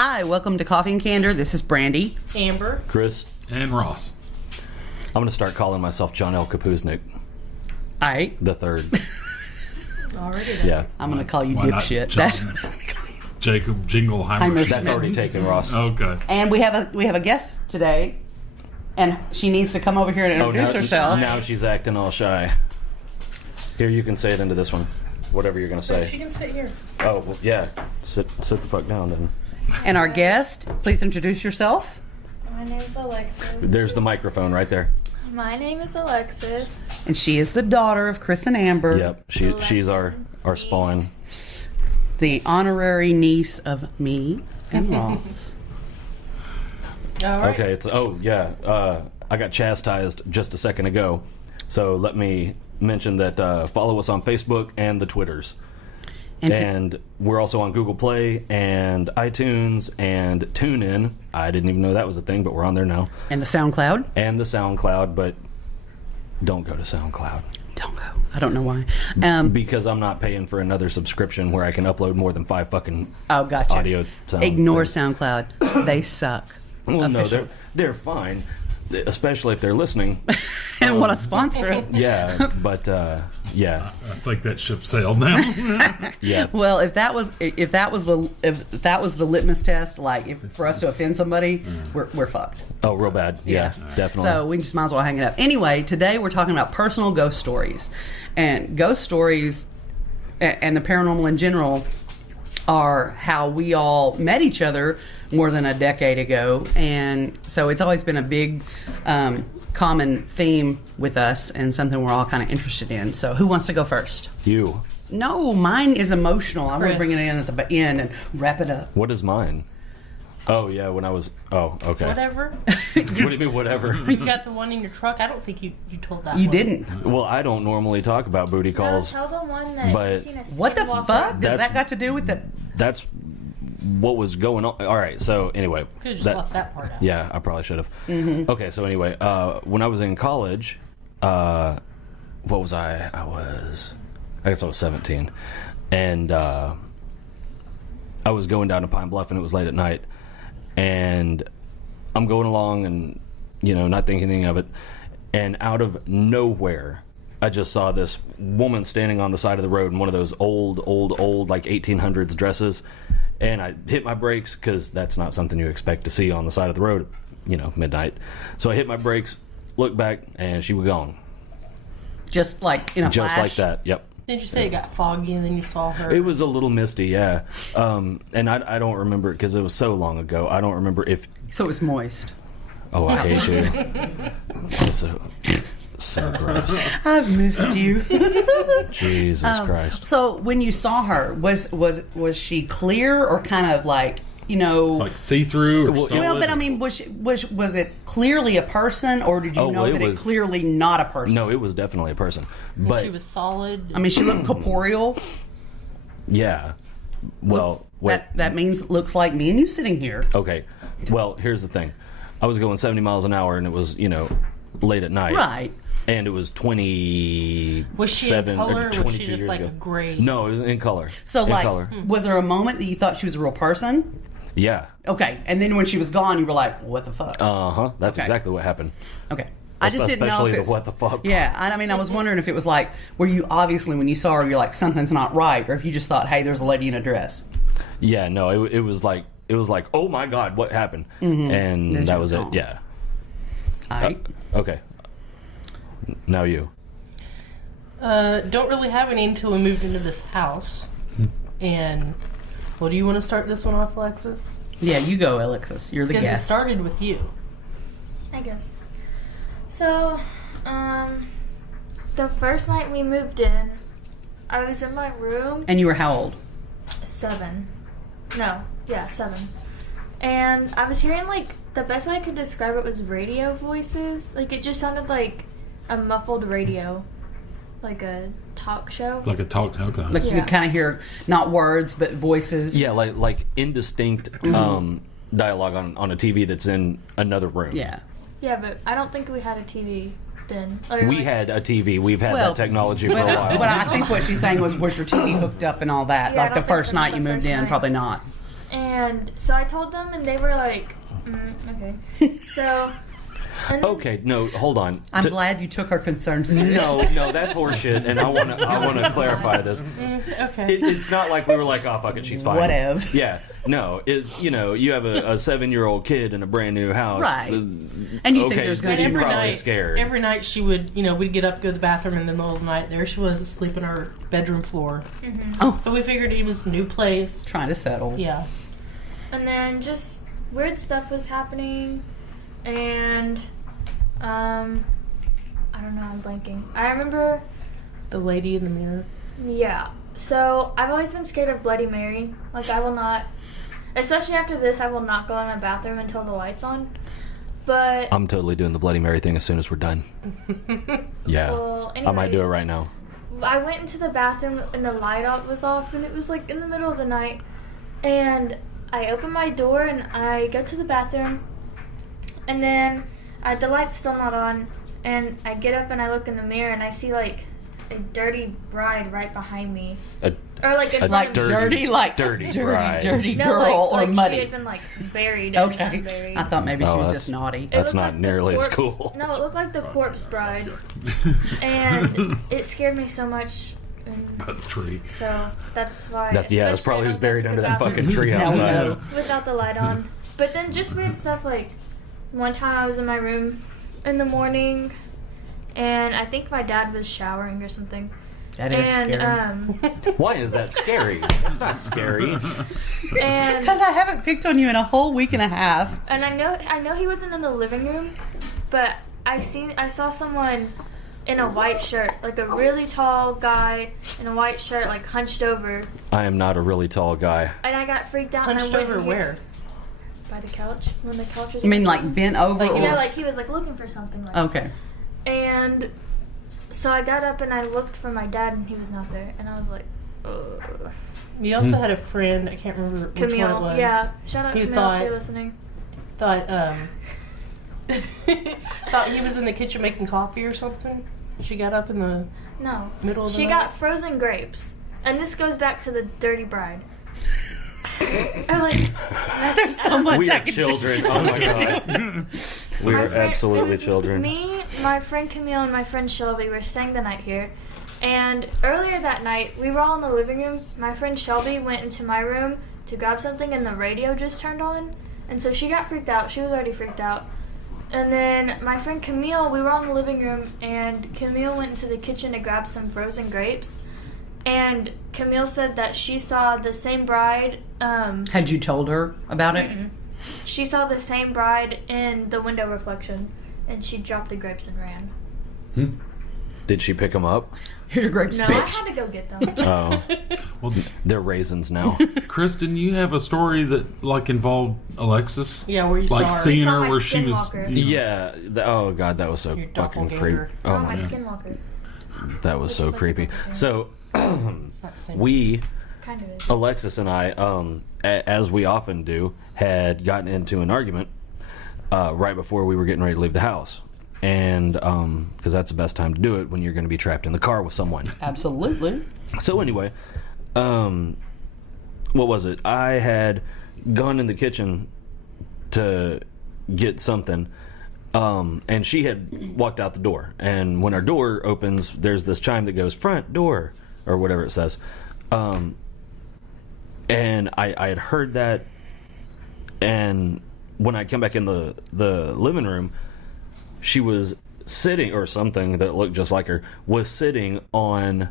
Hi, welcome to Coffee and Candor. This is Brandy. Amber. Chris. And Ross. I'm going to start calling myself John L. Kapuznik All right. the third. Already there. Yeah. I'm going to call you Why not dipshit. John? Jacob Jingleheimer. I'm That's already taken, Ross. Okay. And we have a guest today, and she needs to come over here and introduce herself. Now she's acting all shy. Here, you can say it into this one. Whatever you're going to say. She can sit here. Oh, well, yeah. Sit the fuck down then. And our guest, please introduce yourself. My name's Alexis. There's the microphone right there. My name is Alexis. And she is the daughter of Chris and Amber, Yep. She's our spawn. the honorary niece of me and Ross. All right. Okay, I got chastised just a second ago. So let me mention that follow us on Facebook and the Twitters. And we're also on Google Play and iTunes and TuneIn. I didn't even know that was a thing, but we're on there now. And the SoundCloud. And the SoundCloud, but don't go to SoundCloud. Don't go. I don't know why. Because I'm not paying for another subscription where I can upload more than 5 fucking Gotcha. audio sound Ignore things. SoundCloud. They suck. Well, no, Official. they're fine, especially if they're listening. And want to sponsor us. Yeah, but yeah. I think that ship sailed now. Yeah. Well, if that was the litmus test, like for us to offend somebody, we're fucked. Oh, real bad. Yeah, definitely. So we just might as well hang it up. Anyway, today we're talking about personal ghost stories, and ghost stories and the paranormal in general are how we all met each other more than a decade ago, and so it's always been a big common theme with us and something we're all kind of interested in. So who wants to go first? You. No, mine is emotional. I'm going to Chris. bring it in at the end and wrap it up. What is mine? Oh, yeah, when I was... Oh, okay. Whatever. What do you mean, whatever? You got the one in your truck. I don't think you told that You one. didn't. Well, I don't normally talk about booty calls. Tell the one that But- you seen a What the skinwalker. fuck does That's- that got to do with the... That's what was going on. All right, so anyway. Could have just left that part out. Yeah, I probably should have. Mm-hmm. Okay, so anyway, when I was in college, what was I? I guess I was 17. And I was going down to Pine Bluff, and it was late at night. And I'm going along and, not thinking anything of it. And out of nowhere, I just saw this woman standing on the side of the road in one of those old, like 1800s dresses. And I hit my brakes because that's not something you expect to see on the side of the road, midnight. So I hit my brakes, looked back, and she was gone. Just like in a Just flash? like that, yep. Didn't you say it got foggy and then you saw her? It was a little misty, yeah. And I don't remember because it was so long ago. I don't remember if... So it was moist. Oh, I hate you. That's so gross. I've missed you. Jesus Christ. So when you saw her, was she clear or kind of like, Like see-through or Well, something? well, but I mean, was it clearly a person, or did you Oh, know well, that it it was- clearly not a person? No, it was definitely a person. And But, she was solid. I mean, she looked corporeal. yeah. Well, wait. That means it looks like me and you sitting here. Okay. Well, here's the thing. I was going 70 miles an hour, and it was, late at night. Right. And it was 27 Was she in color, or or 22 was she just years like ago. a gray? No, it was in color. So, in like, color. was there a moment that you thought she was a real person? Yeah. Okay, and then when she was gone, you were like, "What the fuck?" Uh-huh. That's Okay. exactly what happened. Okay. I just didn't know Especially if the it's... what the fuck. Yeah, I mean, I was wondering if it was like, where you obviously, when you saw her, you're like, something's not right, or if you just thought, hey, there's a lady in a dress. Yeah, no, it was like, oh my God, what happened? Then And she that was was gone. it. Yeah. All right. Okay. Now you. Don't really have any until we moved into this house. And well, do you want to start this one off, Alexis? Yeah, you go, Alexis. You're the Because it guest. started with you. I guess. So, the first night we moved in, I was in my room. And you were how old? 7. No, yeah, 7. And I was hearing, like, the best way I could describe it was radio voices. Like, it just sounded like a muffled radio. Like a talk show. Like a talk. Okay. Like you Yeah. could kind of hear not words but voices. Yeah, like indistinct dialogue on a TV that's in another room. Yeah. Yeah, but I don't think we had a TV then. Or, We like, had a TV. We've had Well, that technology for a But, while. but I think what she's saying was your TV hooked up and all that? Yeah, I like the don't think first so, night the you moved first in, night. probably not. And so I told them, and they were like, okay. So. And then, Okay, no, hold on. I'm glad you took our concerns seriously. No, that's horseshit, and I want to clarify this. Okay. It's not like we were like, oh fuck it, she's fine. Whatever. Yeah, no, it's you have a 7-year-old kid in a brand new house, Right. And you think there's going And to be she's probably night, scared. every night she would, we'd get up, go to the bathroom in the middle of the night. There she was asleep on our bedroom floor. Oh. So we figured it was a new place. trying to settle. Yeah. And then just weird stuff was happening, and I don't know, I'm blanking. I remember, The lady in the mirror. yeah. So I've always been scared of Bloody Mary. Like I will not, especially after this, I will not go in my bathroom until the light's on. But I'm totally doing the Bloody Mary thing as soon as we're done. Yeah, well, I might do it anyways, right now. I went into the bathroom and the light was off, and it was like in the middle of the night. And I open my door and I go to the bathroom, and then the light's still not on. And I get up and I look in the mirror and I see like a dirty bride right behind me, or like in front Like of me. dirty, like dirty dirty, bride. dirty No, girl like or muddy. she had been like buried. And Okay, unburied. I thought maybe she Oh, was that's- just naughty. It That's looked not like the nearly as corpse- cool. No, it looked like the corpse bride, and it scared me so much. And By the tree. so that's why. That's especially probably I who's went buried to under the that bathroom fucking tree Now we outside. know. without the light on. But then just weird stuff like one time I was in my room in the morning, and I think my dad was showering or something. That is And scary. Why is that scary? That's not scary. and Because I haven't picked on you in a whole week and a half. and I know he wasn't in the living room, but I saw someone in a white shirt, like a really tall guy in a white shirt, like hunched over, I am not a really tall guy. and I got freaked out. Hunched and I went over and where? By the couch, when the couch was. You mean like bent over? Like, or... Yeah, like he was like looking for something. Like Okay. And so I got up and I looked for my dad, and he was not there, and I was like, ugh. We also had a friend, I can't remember which one it Camille, was. yeah, shout out He Camille thought- if you're listening. Thought thought he was in the kitchen making coffee or something. She got up in the No, middle of the she night. got frozen grapes, and this goes back to the dirty bride. I like There's so much We I are could children. Oh my god. We my are friend- it absolutely was children. Me, my friend Camille, and my friend Shelby were staying the night here. And earlier that night, we were all in the living room. My friend Shelby went into my room to grab something, and the radio just turned on. And so she got freaked out. She was already freaked out. And then my friend Camille, we were all in the living room, and Camille went into the kitchen to grab some frozen grapes. And Camille said that she saw the same bride. Had you told her about it? She saw the same bride in the window reflection, and she dropped the grapes and ran. Did she pick them up? Here's your grapes, No, I bitch. had to go get them. Oh, Well, they're raisins now. Kristen, you have a story that like involved Alexis, Yeah, where you like saw her. seeing saw her my where she was. skinwalker. Yeah. Oh god, that was so Your fucking creepy. doppelganger. Oh Oh, my my god, skinwalker. that was so Which is like creepy. a doppelganger. So It's not the same. we, Kind of is. Alexis and I, as we often do, had gotten into an argument right before we were getting ready to leave the house. And because that's the best time to do it when you're going to be trapped in the car with someone. Absolutely. So anyway, what was it? I had gone in the kitchen to get something, and she had walked out the door. And when our door opens, there's this chime that goes "front door" or whatever it says. And I had heard that, and when I come back in the living room, she was sitting, or something that looked just like her was sitting on.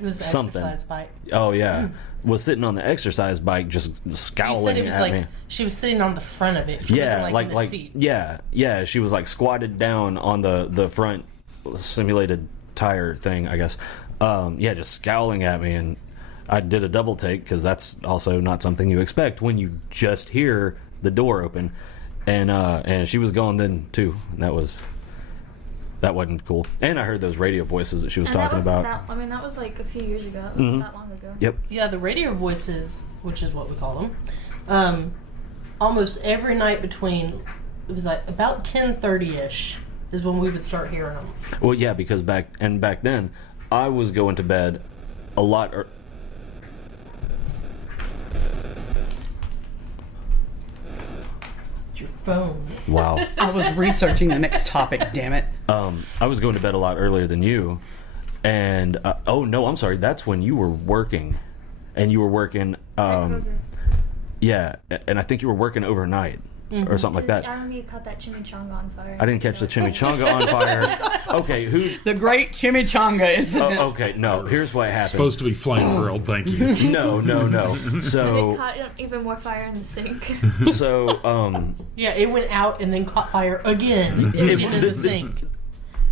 It was the something. exercise bike. Oh yeah, was sitting on the exercise bike, just You scowling said it was at like me. she was sitting on the front of it. She Yeah, wasn't like in the seat. yeah. She was like squatted down on the front simulated tire thing, I guess. Yeah, just scowling at me, and I did a double take because that's also not something you expect when you just hear the door open, and she was gone then too. And that wasn't cool. And I heard those radio voices that she was And that talking wasn't about. that, I mean, that was like a few years ago. That wasn't that long ago. Yep. Yeah, the radio voices, which is what we call them, almost every night between, it was like about 10:30ish is when we would start hearing them. Well, yeah, because back then, I was going to bed a lot. phone. Wow. I was researching the next topic, damn it. I was going to bed a lot earlier than you, and oh no, I'm sorry. That's when you were working, and you were working. Yeah, and I think you were working overnight or something like that. I remember you caught that chimichanga on fire. I didn't catch the chimichanga on fire. Okay, who? The great chimichanga incident. Okay, no. Here's what happened. Supposed to be flame grilled, thank you. No. They So, caught even more fire in the sink. Yeah, it went out and then caught fire again in the sink.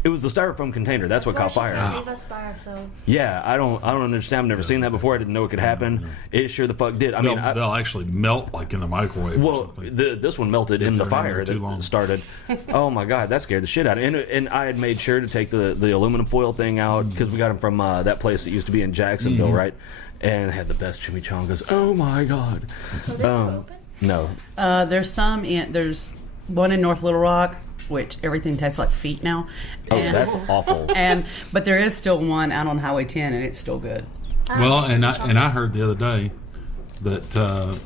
it was the styrofoam container. That's what caught fire. Leave us by ourselves. Yeah, I don't understand. I've never seen that before. I didn't know it could happen. It sure the fuck did. I mean, They'll actually melt like in the microwave. well, or something. this one melted in the they're in fire there too that long. started. Oh my god, that scared the shit out of me. And I had made sure to take the aluminum foil thing out because we got them from that place that used to be in Jacksonville, right? And had the best chimichangas. Oh my god. So this is open? No. There's one in North Little Rock, which everything tastes like feet now. Oh, that's awful. But there is still one out on Highway 10, and it's still good. Well, and I heard the other day that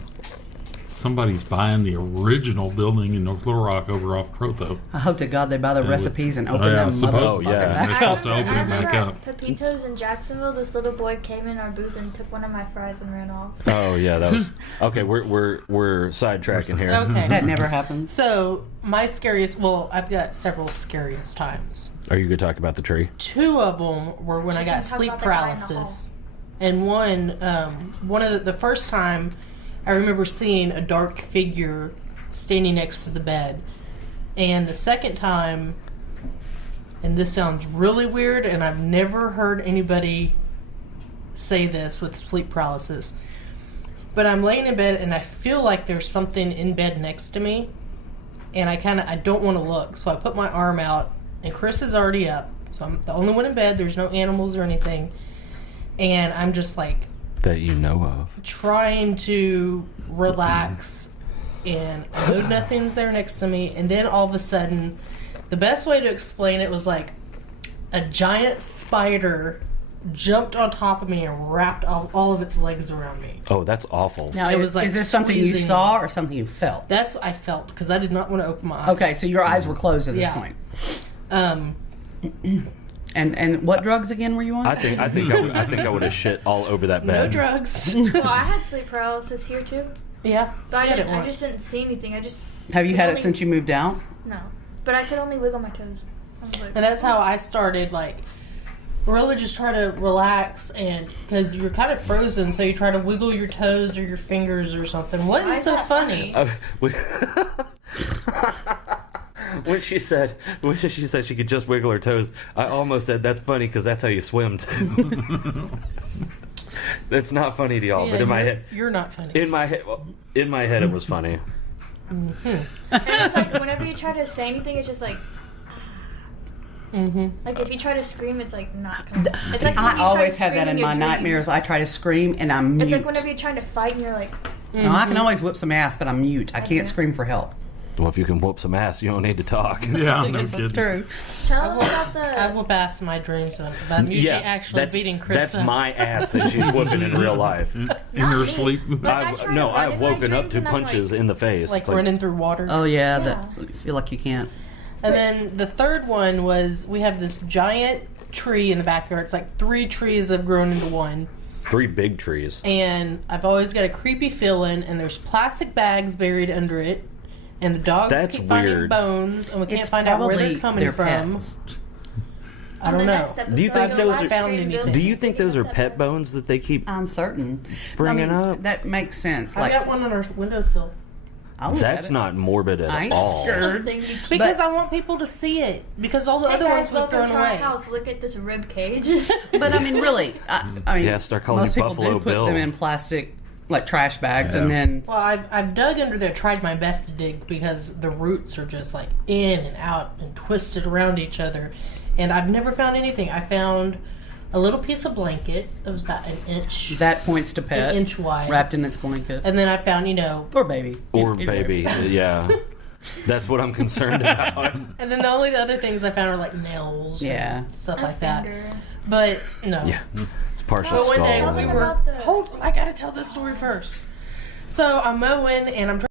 somebody's buying the original building in North Little Rock over off Protho. I hope to God they buy the recipes and open yeah, them. supposed- Oh, yeah. motherfucking They're back supposed to open it back up. Pepitos in Jacksonville, this little boy came in our booth and took one of my fries and ran off. Oh yeah, that was okay. We're sidetracking here. Okay. That never happens. So, my scariest, well, I've got several scariest times. Are you going to talk about the tree? 2 of them were when I got She's gonna sleep talk about the guy in the paralysis. And one of the first time, I remember seeing a dark figure standing next to the bed. And the second time, and this sounds really weird, and I've never heard anybody say this with sleep paralysis, but I'm laying in bed and I feel like there's something in bed next to me, and I don't want to look, so I put my arm out, and Chris is already up, so I'm the only one in bed. There's no animals or anything, and I'm just like That you know of. trying to relax, and I know nothing's there next to me, and then all of a sudden, the best way to explain it was like a giant spider jumped on top of me and wrapped all of its legs around me. Oh, that's awful. Now, It was like is this something you squeezing. saw or something you felt? That's what I felt, because I did not want to open my eyes. Okay, so your eyes were closed at this Yeah. point. Um, And what drugs again were you on? I think I would have shit all over that no bed. drugs. Well, I had sleep paralysis here too. Yeah, But she had it I once. just didn't see anything. Have you had it only- since you moved out? No. But I could only wiggle my toes. I was like, And that's how I started, like, really just try to relax, and because you're kind of frozen, so you try to wiggle your toes or your fingers or something. What Why is is so that funny? When she said she could just wiggle her toes, I almost said that's funny because that's how you swim too. That's not funny to y'all, Yeah, but in my head, you're not funny. in my head, it was funny. and it's like whenever you try to say anything, it's just like. Like if you try to scream, it's like not. It's like when you I try always to have scream that in your my dreams. nightmares. I try to scream and I'm mute. It's like whenever you're trying to fight and you're like. No, I can always whip some ass, but I'm mute. I can't scream for help. Well, if you can whoop some ass, you don't need to talk. Yeah, no That's kidding. true. Tell them about I the. will pass my dreams up, but I'm usually actually beating Chris that's up. my ass that she's whooping in real life. In her sleep. I try to run I've in my woken up dreams to and I'm punches like- in the face. like It's running through water. Oh yeah, Yeah. that I feel like you can't. And then the third one was we have this giant tree in the backyard. It's like 3 trees that have grown into one. 3 big trees. And I've always got a creepy feeling, and there's plastic bags buried under it, and the dogs That's keep finding weird. bones, and we can't It's find out where probably they're coming their from. pets. I don't know. Do you think those are- found anything? Do you think those are pet bones that they keep I'm certain. bringing up? That makes sense. I Like got one on our windowsill. I'll look at That's it. not morbid I at ain't all. scared. Something you keep. Because I want people to see it. Because all the Hey other guys, ones were welcome thrown to our away. house. Look at this rib cage. But I mean, really, I mean, Yeah, start calling most you people Buffalo do put Bill. them in plastic, like trash bags, Yeah. and then Well, I've dug under there, tried my best to dig, because the roots are just like in and out and twisted around each other. And I've never found anything. I found a little piece of blanket that was about an inch points to pet, an inch wide. wrapped in its blanket. And then I found, Or baby. Or Either way. baby, yeah. That's what I'm concerned about. and then the only other things I found were like nails Yeah. and stuff A like that. finger. But no. Yeah, it's partial But one day skull. we Tell were them about the- hold I gotta tell this story first. So I'm mowing and I'm trying